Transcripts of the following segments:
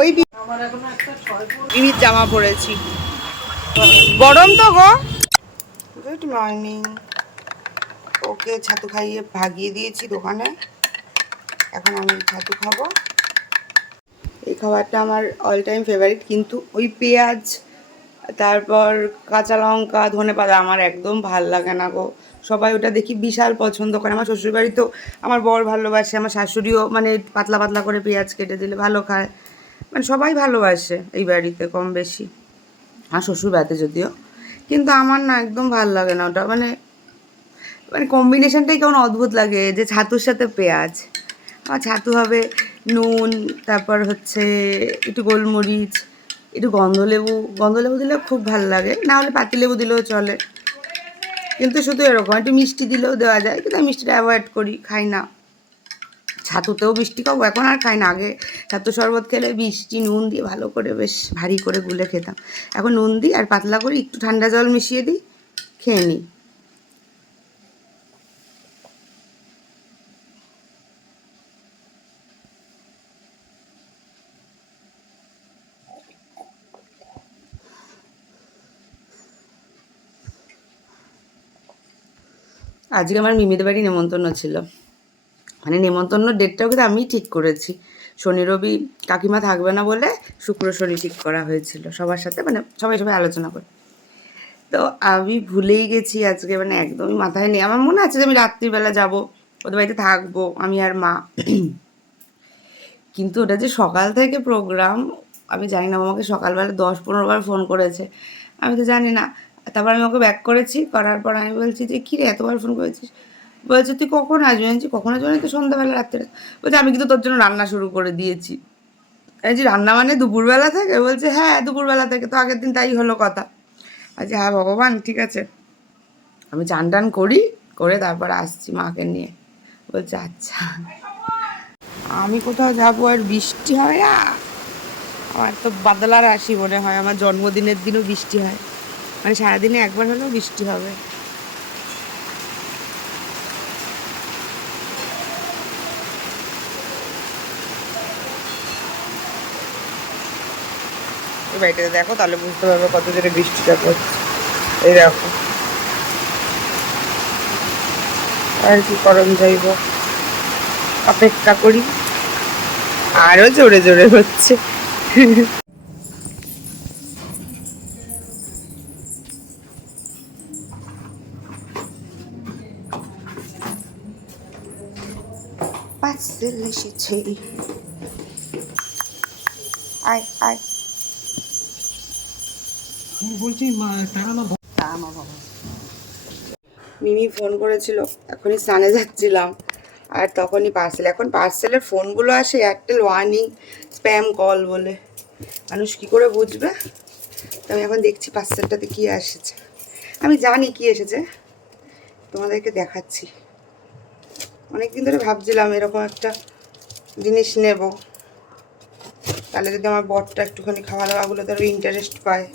ওই বিবির জামা পরেছি, গরম তো গো। Good morning. ওকে ছাতু খাইয়ে ভাগিয়ে দিয়েছি দোকানে, এখন আমি ছাতু খাবো। এই খাবারটা আমার অল টাইম ফেভারিট, কিন্তু ওই পেঁয়াজ, তারপর কাঁচা লঙ্কা, ধনেপাতা আমার একদম ভাল লাগে না গো। সবাই ওটা দেখি বিশাল পছন্দ করে। আমার শ্বশুরবাড়িতেও আমার বর ভালোবাসে, আমার শাশুড়িও মানে পাতলা পাতলা করে পেঁয়াজ কেটে দিলে ভালো খায়, মানে সবাই ভালোবাসে এই বাড়িতে কম বেশি, আর শ্বশুর বাড়িতে যদিও। কিন্তু আমার না একদম ভাল লাগে না ওটা, মানে মানে কম্বিনেশনটাই কেমন অদ্ভুত লাগে যে ছাতুর সাথে পেঁয়াজ। আমার ছাতু হবে নুন, তারপর হচ্ছে একটু গোলমরিচ, একটু গন্ধলেবু দিলে খুব ভালো লাগে, না হলে পাতিলেবু দিলেও চলে। কিন্তু শুধু এরকম একটু মিষ্টি দিলেও দেওয়া যায়, কিন্তু আমি মিষ্টিটা অ্যাভয়েড করি, খাই না। ছাতুতেও মিষ্টি খাবো, এখন আর খাই না। আগে ছাতু শরবত খেলে মিষ্টি নুন দিয়ে ভালো করে বেশ ভারী করে গুলে খেতাম, এখন নুন দিই আর পাতলা করে একটু ঠান্ডা জল মিশিয়ে দিই, খেয়ে নিই। আজকে আমার মিমিদের বাড়ি নেমন্তন্ন ছিল, মানে নেমন্তন্ন ডেটটাও কিন্তু আমিই ঠিক করেছি। শনি রবি কাকিমা থাকবে না বলে শুক্র শনি ঠিক করা হয়েছিল সবার সাথে, মানে সবাই সবাই আলোচনা করে। তো আমি ভুলেই গেছি আজকে, মানে একদমই মাথায় নেই। আমার মনে আছে যে আমি রাত্রিবেলা যাব, ওদের বাড়িতে থাকবো আমি আর মা, কিন্তু ওটা যে সকাল থেকে প্রোগ্রাম, আমি জানি না। আমাকে সকালবেলা 10-15 বার ফোন করেছে, আমি তো জানি না। তারপর আমি ওকে ব্যাক করেছি, করার পর আমি বলছি যে কী রে এতবার ফোন করেছিস? বলছে তুই কখন আসবি? আমি বলছি কখন আসবি? তো সন্ধ্যাবেলা রাত্রে। বলছে আমি কিন্তু তোর জন্য রান্না শুরু করে দিয়েছি। এই যে রান্না মানে দুপুরবেলা থেকে? বলছে হ্যাঁ দুপুরবেলা থেকে, তো আগের দিন তাই হলো কথা। আচ্ছা হ্যাঁ ভগবান, ঠিক আছে। আমি চান টান করি, করে তারপর আসছি মাকে নিয়ে। বলছে আচ্ছা। আমি কোথাও যাবো আর বৃষ্টি হয় না? আমার তো বাদলা রাশি মনে হয়, আমার জন্মদিনের দিনও বৃষ্টি হয়, মানে সারাদিনে একবার হলেও বৃষ্টি হবে। এই বাড়িটাতে দেখো, তাহলে বুঝতে পারবে কত জোরে বৃষ্টিটা পড়ছে। এই দেখো, আর কি করণ যাইব, অপেক্ষা করি। আরো জোরে জোরে হচ্ছে। পার্সেল এসেছে, আয় আয়। বলছি মিমি ফোন করেছিল, এখনই স্নানে যাচ্ছিলাম, আর তখনই পার্সেল। এখন পার্সেলের ফোনগুলো আসে এয়ারটেল ওয়ার্নিং স্প্যাম কল বলে, মানুষ কী করে বুঝবে? তো আমি এখন দেখছি পার্সেলটাতে কী এসেছে। আমি জানি কী এসেছে, তোমাদেরকে দেখাচ্ছি। অনেকদিন ধরে ভাবছিলাম এরকম একটা জিনিস নেব, তাহলে যদি আমার বরটা একটুখানি খাওয়া দাওয়াগুলো তার ইন্টারেস্ট পায়।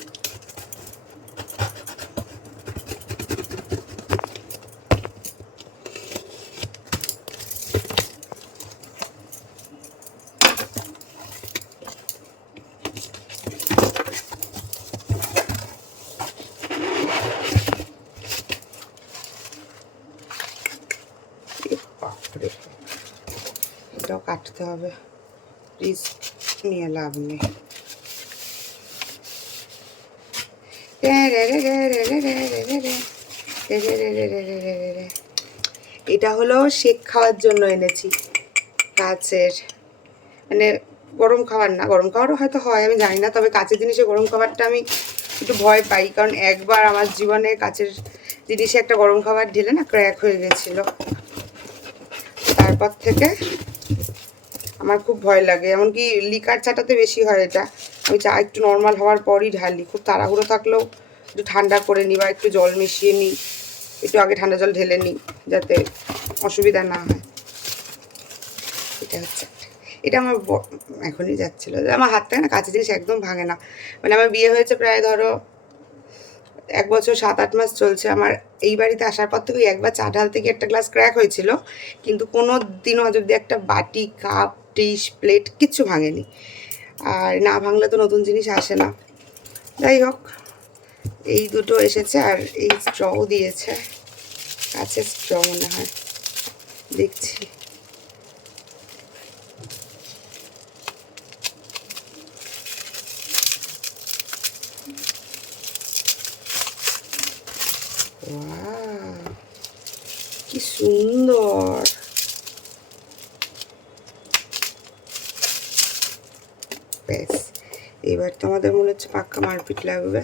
এটাও কাটতে হবে, রিস্ক নিয়ে লাভ নেই। এটা হলো শেক খাওয়ার জন্য এনেছি, কাচের, মানে গরম খাবার না, গরম খাবারও হয়তো হয় আমি জানি না, তবে কাচের জিনিসে গরম খাবারটা আমি একটু ভয় পাই, কারণ একবার আমার জীবনে কাচের জিনিসে একটা গরম খাবার ঢেলে না ক্র্যাক হয়ে গেছিলো। তারপর থেকে আমার খুব ভয় লাগে, এমনকি লিকার চাটাতে বেশি হয় এটা। আমি চা একটু নর্মাল হওয়ার পরই ঢালি, খুব তাড়াহুড়ো থাকলেও একটু ঠান্ডা করে নিই বা একটু জল মিশিয়ে নিই, একটু আগে ঠান্ডা জল ঢেলে নিই যাতে অসুবিধা না হয়। এটা হচ্ছে, এটা আমার এখনই যাচ্ছিলো, আমার হাত থেকে না কাঁচের জিনিস একদম ভাঙে না। মানে আমার বিয়ে হয়েছে প্রায় ধরো 1 বছর 7-8 মাস চলছে। আমার এই বাড়িতে আসার পর থেকে একবার চা ঢালতে গিয়ে একটা গ্লাস ক্র্যাক হয়েছিল, কিন্তু কোনো দিনও যদি একটা বাটি কাপ ডিশ প্লেট কিচ্ছু ভাঙেনি। আর না ভাঙলে তো নতুন জিনিস আসে না। যাই হোক, এই দুটো এসেছে আর এই স্ট্রও দিয়েছে। কাছে স্ট্র মনে হয়, দেখছি। কি সুন্দর! ব্যাস, এবার তো আমাদের মনে হচ্ছে পাক্কা মারপিট লাগবে।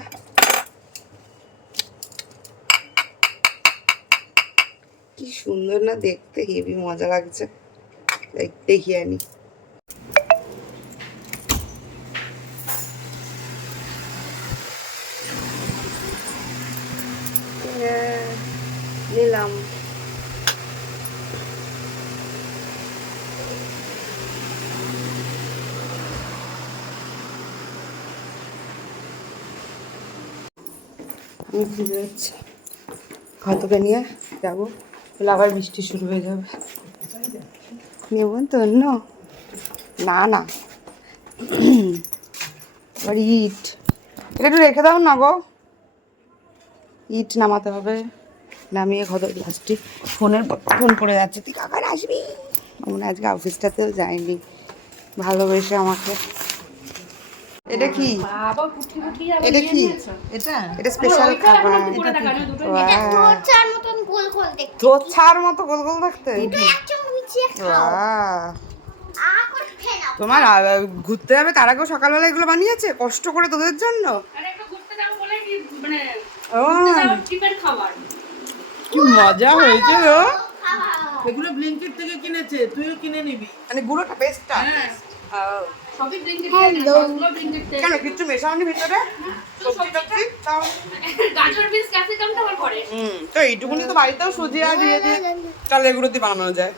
কি সুন্দর না দেখতে, হেভি মজা লাগছে। দেখি আনি। নিলাম। আমি ভিজে যাচ্ছি, ঘাতকে নিয়ে যাবো, আবার বৃষ্টি শুরু হয়ে যাবে। নেব তো অন্য? না না, আবার ইট, এটা একটু রেখে দাও না গো। ইট নামাতে হবে, নামিয়ে ঘর গ্লাসটি। ফোন করে যাচ্ছে, তুই কাকার আসবি। মনে আজকে অফিসটাতেও যায়নি, ভালোবেসে আমাকে। এটা কি? এটা কি? এটা স্পেশাল খাবার। ধোছার মতো গোল গোল দেখতে। তোমার ঘুরতে যাবে তার আগেও সকালবেলা এগুলো বানিয়েছে কষ্ট করে তোদের জন্য। কি মজা হয়েছে গো। এগুলো ব্লিঙ্কিট থেকে কিনেছে, তুইও কিনে নিবি। মানে গুঁড়োটা পেস্টটা? সবই ব্লিঙ্কিট থেকে। কেন কিছু মেশাওনি ভিতরে? গাজর বিনস ক্যাপসিকামটা আবার করে। তো এইটুকুনি তো বাড়িতেও সুজি আর দিয়ে দিয়ে চাল এগুলো দিয়ে বানানো যায়।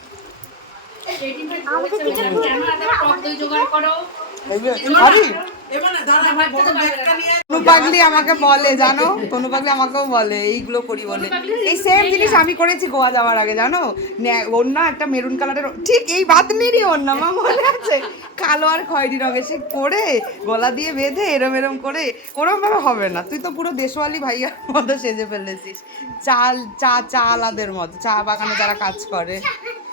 তনুপাগলি আমাকে বলে, জানো, তনুপাগলি আমাকেও বলে এইগুলো করি বলে। এই সেম জিনিস আমি করেছি গোয়া যাওয়ার আগে, জানো। ওড়না একটা মেরুন কালারের, ঠিক এই বাতনিরই ওড়না, মা মনে আছে, কালো আর খয়েরি রঙের, সে পরে গলা দিয়ে বেঁধে এরম এরম করে। কোরম ভাবে হবে না, তুই তো পুরো দেশওয়ালি ভাইয়ার মতো সেজে ফেলেছিস, চা আলাদের মতো, চা বাগানে যারা কাজ করে।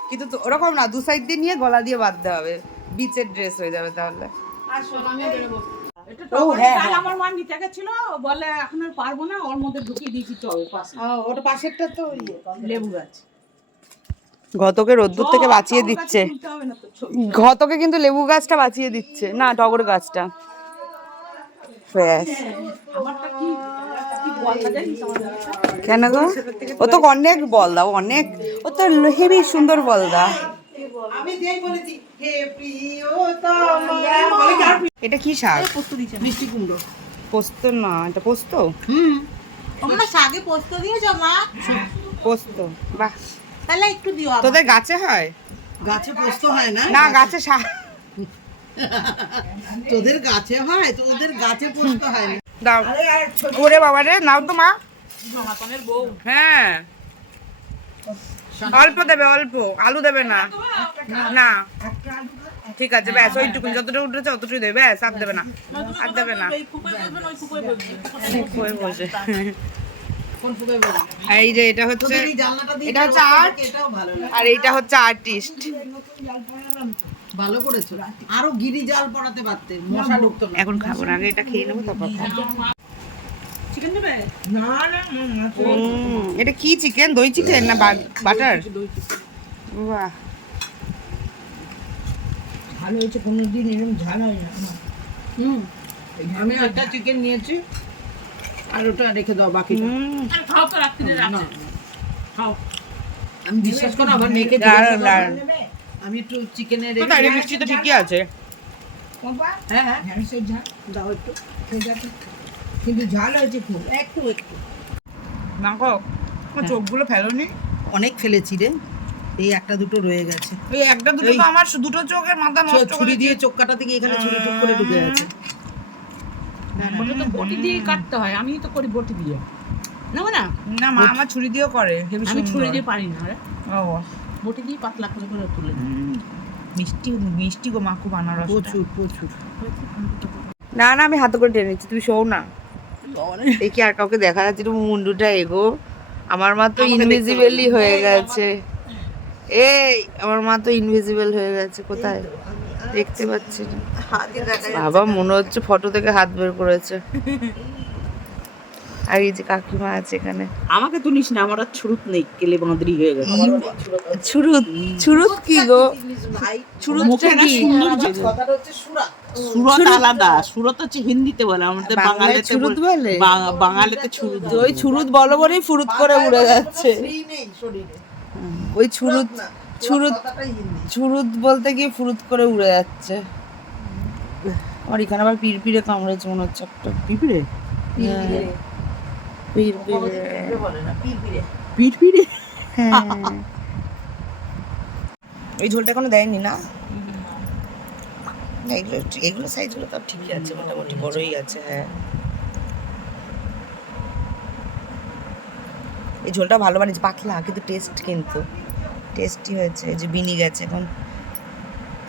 কিন্তু তো ওরকম না, দু সাইড দিয়ে নিয়ে গলা দিয়ে বাঁধতে হবে, বিচের ড্রেস হয়ে যাবে তাহলে। আমার মা নিতে গেছিল, বলে এখন আর পারবো না, ওর মধ্যে ঢুকিয়ে দিয়েছি টবে পাশে। ওটা পাশেরটা তো লেবু গাছ। ঘতকে রোদ্দুর থেকে বাঁচিয়ে দিচ্ছে, ঘতকে কিন্তু লেবু গাছটা বাঁচিয়ে দিচ্ছে, না টগর গাছটা। কেন গো? ও তো অনেক বল দাও, অনেক, ও তো হেবি সুন্দর বল দা। এটা কি শাক? মিষ্টি কুমড়ো। পোস্ত না, এটা পোস্ত। তোমরা শাকে পোস্ত দিয়েছো মা? পোস্ত, বাহ। তাহলে একটু দিও। তোদের গাছে হয়? গাছে পোস্ত হয় না? না গাছে শাক। তোদের গাছে হয়, তো ওদের গাছে পোস্ত হয় না। দাও, ওরে বাবা রে, নাও তো মা। বউ। হ্যাঁ, অল্প দেবে, অল্প, আলু দেবে না। না ঠিক আছে, ব্যাস ওইটুকু, যতটা উঠেছে অতটুকু দেবে, ব্যাস আর দেবে না, আর দেবে না। এই যে এটা হচ্ছে, এটা হচ্ছে আর্ট, আর এইটা হচ্ছে আর্টিস্ট। ভালো করেছো, আরো গিরি জাল পড়াতে পারতে, মশা ঢুকতো না। এখন খাবো না, আগে এটা খেয়ে নেবো তারপর খাবো। চিকেন দেবে? না না, এটা কি চিকেন? দই চিকেন না বাটার? বাহ, ভালো হয়েছে, কোনোদিন এরকম ঝাল হয় না। আমি একটা চিকেন নিয়েছি, আর ওটা রেখে দাও বাকিটা। খাও তো রাত্রিরে, খাও। আমি বিশ্বাস করো, আমার মেয়েকে আমি একটু চিকেনে রেখে, মিষ্টি তো ঠিকই আছে। হ্যাঁ হ্যাঁ, ঢ্যাঁড়সের ঝাল দাও একটু, খেয়ে যাচ্ছে, কিন্তু ঝাল হয়েছে খুব, একটু একটু। না গো, চোখগুলো ফেলোনি? অনেক ফেলেছি রে, এই একটা দুটো রয়ে গেছে। এই একটা দুটো তো আমার দুটো চোখের মাথা নষ্ট ছুরি দিয়ে চোখ কাটা থেকে এখানে ছুরি টুক করে ঢুকে গেছে। ওটা তো বটি দিয়ে কাটতে হয়, আমি তো করি বটি দিয়ে। না না না, মা আমার ছুরি দিয়েও করে, আমি ছুরি দিয়ে পারি না রে, ও বটি দিয়ে পাতলা করে করে তুলে দিই। মিষ্টি মিষ্টি গো মা, খুব আনারস। প্রচুর প্রচুর। না না, আমি হাতে করে টেনে নিচ্ছি, তুমি শোও না। এই কি আর কাউকে দেখা যাচ্ছে? একটু মুন্ডুটা এগো। আমার মা তো ইনভিজিবলই হয়ে গেছে। এই আমার মা তো ইনভিজিবল হয়ে গেছে। কোথায় দেখতে পাচ্ছি না বাবা, মনে হচ্ছে ফটো থেকে হাত বের করেছে। আর এই যে কাকিমা আছে এখানে। আমাকে তুলিস না, আমার আর ছুরুত নেই, কেলে বাঁদরি হয়ে গেছে। ছুরুত? ছুরুত কি গো? ছুরুতটা কি? সুরত আলাদা, সুরত হচ্ছে হিন্দিতে বলে, আমাদের বাঙালিতে ছুরুত বলে। বাঙালিতে ছুরুত। ওই ছুরুত বলো বলেই ফুরুত করে উড়ে যাচ্ছে। ওই ছুরুত ছুরুত ছুরুত বলতে গিয়ে ফুরুত করে উড়ে যাচ্ছে। আমার এখানে আবার পিড়পিড়ে কামড়েছে মনে হচ্ছে একটা। পিঁপড়ে? পিড়পিড়ে পিঁপড়ে? হ্যাঁ। এই ঝোলটা এখনো দেয়নি না? না, এগুলো এগুলো সাইজগুলো তো ঠিকই আছে, মোটামুটি বড়ই আছে। হ্যাঁ, এই ঝোলটা ভালো বানিয়েছে, পাতলা কিন্তু টেস্ট, কিন্তু টেস্টি হয়েছে। এই যে বিনি গেছে এখন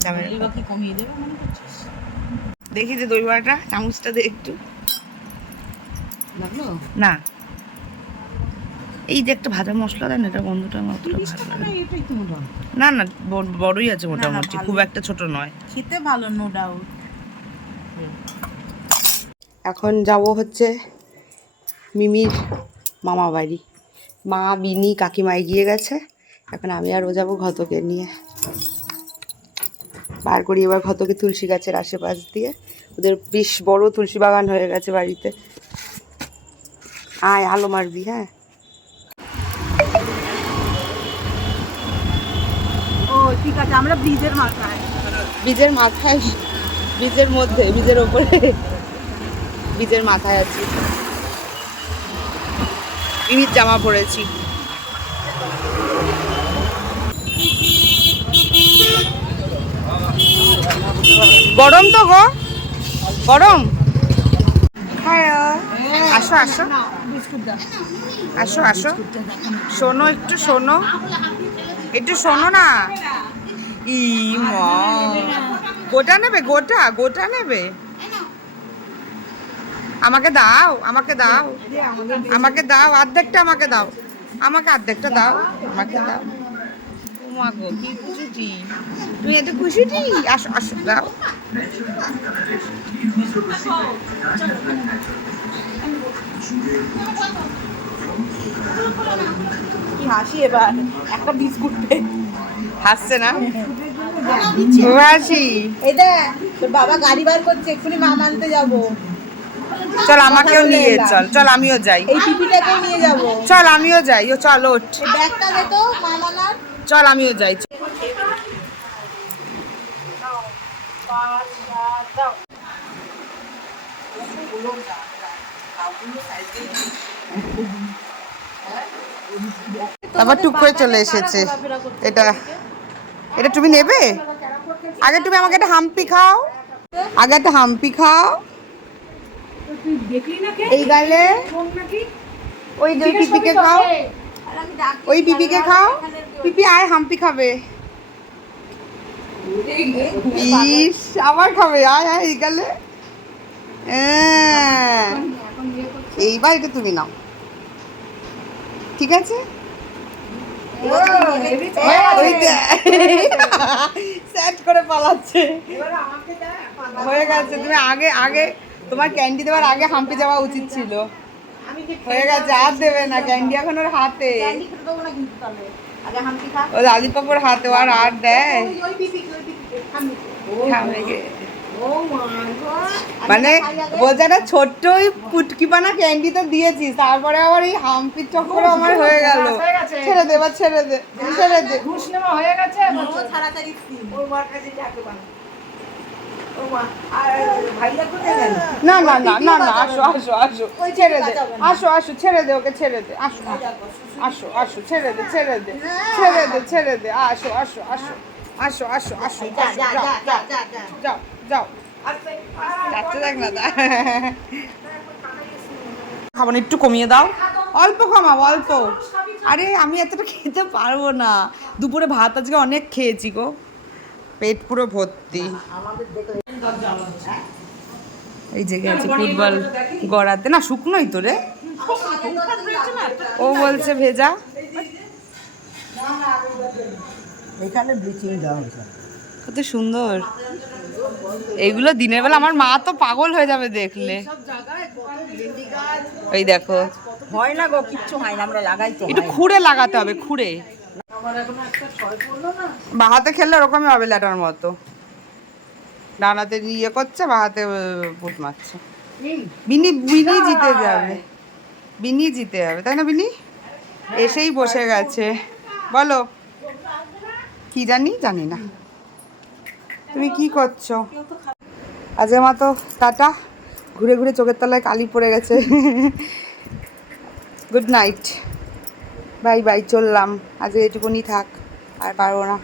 দামের। কমিয়ে দেবে মনে করছিস? দেখি যে দই বড়াটা, চামচটা দে একটু। লাগলো না, এই যে একটা ভাজা মশলা দেন, এটা গন্ধটা আমার অতটা ভালো লাগে না। এটাই তো মোটা। না না, বড়ই আছে মোটামুটি, খুব একটা ছোট নয়। খেতে ভালো, নো ডাউট। এখন যাব হচ্ছে মিমির মামা বাড়ি। মা, বিনি, কাকিমা এগিয়ে গেছে, এখন আমি আর ও যাবো ঘতকে নিয়ে। বার করি এবার ঘতকে তুলসী গাছের আশেপাশ দিয়ে। ওদের বেশ বড় তুলসী বাগান হয়ে গেছে বাড়িতে। আয়, আলো মারবি। হ্যাঁ, ও ঠিক আছে, আমরা ব্রিজের মাথায়। বীজের মাথায়, বীজের মধ্যে, বীজের ওপরে, বীজের মাথায় আছি। মিমির জামা পরেছি। গরম তো গো, গরম। হ্যাঁ, আসো আসো আসো আসো, শোনো একটু, শোনো একটু, শোনো না। ই মা, গোটা নেবে? গোটা গোটা নেবে? আমাকে দাও, আমাকে দাও, আমাকে দাও, অর্ধেকটা আমাকে দাও, আমাকে অর্ধেকটা দাও, আমাকে দাও। ও মা গো, কি খুশিটি তুমি, এত খুশিটি। আসো আসো, দাও। কি হাসি এবার, একটা বিস্কুট পেয়ে। হাসছে না? ও হাসি। এই দেখ, তোর বাবা গাড়ি বার করছে, এক্ষুনি মা মানতে যাবো। চল আমাকেও নিয়ে চল, চল আমিও যাই। এই পিপিটাকে নিয়ে যাবো। চল আমিও যাই। ও চল, ওঠ। এই ব্যাগটা দে তো মা মানার। চল আমিও যাই। আবার টুক করে চলে এসেছে। এটা এটা তুমি নেবে? আগে তুমি আমাকে একটা হাম্পি খাও, আগে একটা হাম্পি খাও। এই গালে ওই যে পিপিকে খাও, ওই পিপিকে খাও। পিপি আয়, হাম্পি খাবে। ইস, আবার খাবে। আয় আয়, এই গালে। এইবার এটা তুমি নাও, ঠিক আছে? সেট করে পালাচ্ছে। হয়ে গেছে, তুমি আগে আগে তোমার ক্যান্ডি দেওয়ার আগে হাম্পি যাওয়া উচিত ছিল। হয়ে গেছে, আর দেবে না ক্যান্ডি এখন ওর হাতে। ও লালিপপের হাতে, আর আর দেয় মানে বলছে না, ছোট্ট ওই পুটকিপানা ক্যান্ডি তো দিয়েছিস, তারপরে আবার এই হাম্পির চক্করে আমার হয়ে গেল। ছেড়ে দে, এবার ছেড়ে দে, ছেড়ে দে। না না না না না, আসো আসো আসো, ছেড়ে দে, আসো আসো, ছেড়ে দে ওকে, ছেড়ে দে। আসো আসো আসো, ছেড়ে দে, ছেড়ে দে, ছেড়ে দে, ছেড়ে দে। আসো আসো আসো আসো আসো আসো, যাও যাও, যাচ্ছে দেখ না। খাবো না, একটু কমিয়ে দাও, অল্প কমাও, অল্প। আরে আমি এতটা খেতে পারবো না, দুপুরে ভাত আজকে অনেক খেয়েছি গো। পেট পুরো ভর্তি। আমাদের দেখো এই যে গেছে ফুটবল গড়াতে, না শুকনোই তো রে, ও বলছে ভেজা। এখানে ব্লিচিং দেওয়া হয়েছে। কত সুন্দর এইগুলো দিনের বেলা, আমার মা তো পাগল হয়ে যাবে দেখলে। এই দেখো, হয় না গো, কিচ্ছু হয় না, আমরা লাগাই তো। একটু খুঁড়ে লাগাতে হবে, খুঁড়ে। আমার এখনো একটা ছয় পড়লো না। বাহাতে খেললে ওরকমই হবে, ল্যাটার মতো ডানাতে ইয়ে করছে, বাহাতে পুট মারছে। বিনি বিনি জিতে যাবে, বিনি জিতে যাবে, তাই না বিনি? এসেই বসে গেছে। বলো কি জানি, জানি না। তুমি কি করছো? আজকের মতো টাটা। ঘুরে ঘুরে চোখের তলায় কালি পড়ে গেছে। গুড নাইট, বাই বাই, চললাম। আজ এটুকুনি থাক, আর পারবো না।